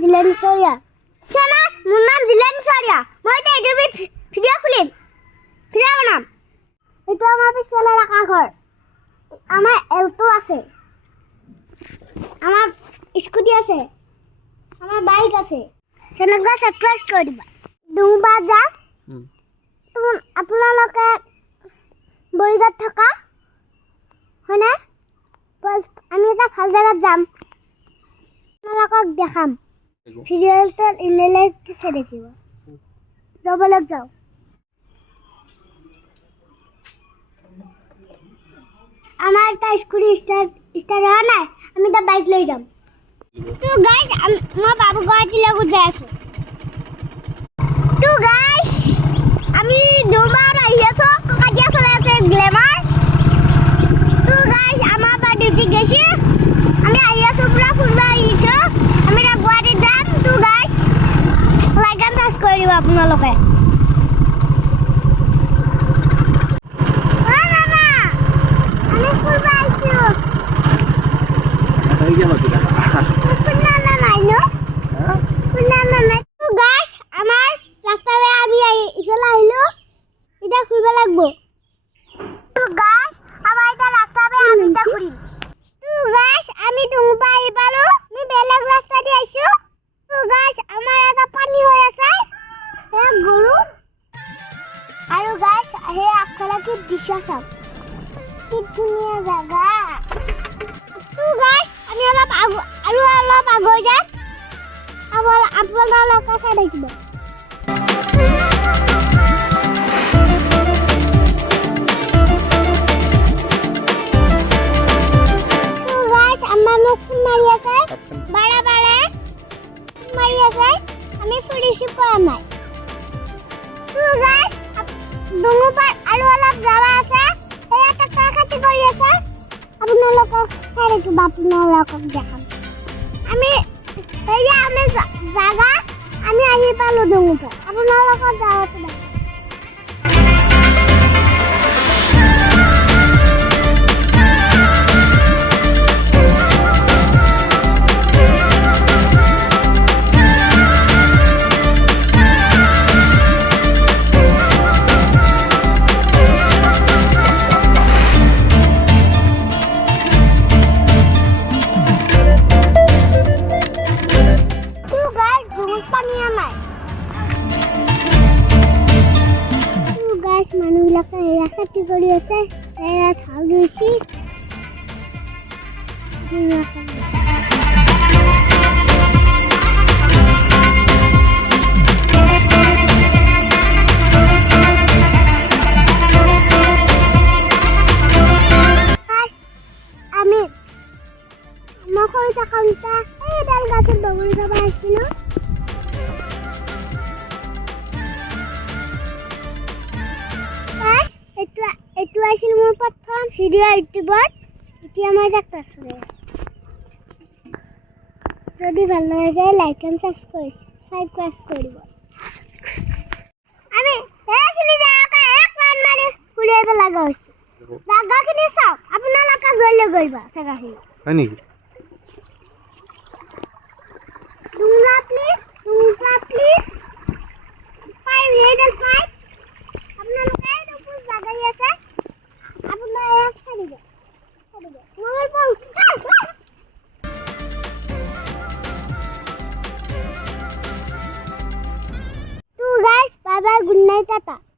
জিলানী শরিয়া সেনাস মোর নাম জিলানী শরিয়া মই তো ইউটিউবে ভিডিও খুলিম ভিডিও বানাম এটা আমার পিছলে রাখা ঘর আমার এলটো আছে আমার স্কুটি আছে আমার বাইক আছে চ্যানেলটা সাবস্ক্রাইব করে দিবা দুবা যা তুমি আপোনালোকে বৰিগাত থাকা হয় না বাস আমি এটা ভাল জায়গাত যাম আপোনালোকক দেখাম ভিডিওটা ইনলে কিছে দেখিব যাবলৈ যাও আমার একটা স্কুটি স্টার্ট হয় না আমি তো বাইক লই যাম তো গাইস মই বাবু গুৱাহাটী লগত যাই আছো তো গাইস আমি দুবার আহি আছো কাজিয়া চলাই আছে গ্লেমার তো গাইস আমার বা ডিউটি গেছে আমি আহি আছো পুরা ফুলবা আহিছো আমি রা গুৱাহাটী যাম তো গাইস লাইক এন্ড সাবস্ক্ৰাইব কৰি দিব আপোনালোকে কি ধুনীয়া জায়গা তো গাইস আমি অলপ আগৈ যাম আপোনালোকে চাই দেখিব তো গাইস আমাৰ মোক ফোন মাৰি আছে বাৰে মাৰি আছে আমি ৰিচিভ কৰা নাই তো গাইস দুমুপাৰ আৰু অলপ যাবা আছে কৰি আছে আপোনালোকক চাই দেখিব আপোনালোকক দেখাম আমি জাগা আমি আহি পালো দুমুপাৰ আপোনালোকক যাওঁতে মানুহবিলাকে এয়া খেতি কৰি আছে এয়া ধান ৰুইছি আমি সৰু থাকোঁতে এইডাল গছত বগৰী যাব আহিছিলোঁ এইটো আছিল মোৰ প্ৰথম ভিডিঅ' ইউটিউবত এতিয়া মই যাত্ৰা যদি ভাল লাগে লাইক এণ্ড সাবস্ক্ৰাইব কৰিব আমি এইখিনি জায়গা এক মান মাৰি ফুৰিব লগা হৈছে জায়গাখিনি চাওক আপোনালোকে গ'লে গইবা জায়গাখিনি হয় নেকি দুংলা প্লিজ পাই ৰেডল পাই আপোনালোকে এইটো জায়গা আছে আপোনালোকে ছাড়ি দে মোবাইল ফোন তো guys bye bye good night Tata